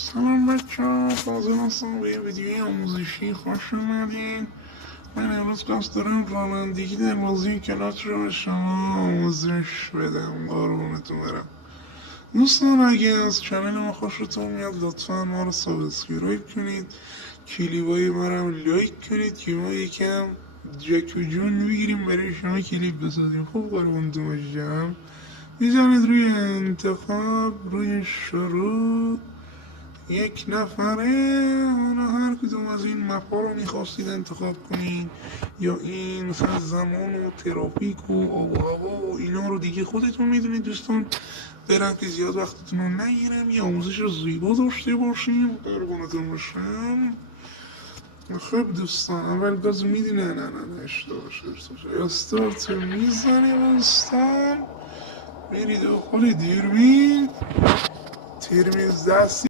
سلام بچه ها، فاضل هستم. به یه ویدیوی آموزشی خوش اومدین. من امروز قصد دارم رانندگی در بازی کلاس رو به شما آموزش بدم. قربونتون برم دوستان. اگه از چنل ما خوشتون میاد لطفا ما رو سابسکرایب کنید، کلیپای ما رو لایک کنید که ما یکم جک و جون بگیریم برای شما کلیپ بسازیم. خوب قربونتون باشم. میزنید روی انتخاب، روی شروع، یک نفره. حالا هر کدوم از این مپا رو میخواستید انتخاب کنید، یا این مثلا زمان و ترافیک و آب و هوا و اینا رو دیگه خودتون میدونید دوستان. برم که زیاد وقتتون رو نگیرم، یه آموزش زیبا داشته باشیم. قربونتون باشم. خب دوستان، اول گاز میدی؟ نه اشتباهش استارت میزنیم دوستان. میرید داخل دوربین، ترمز دستی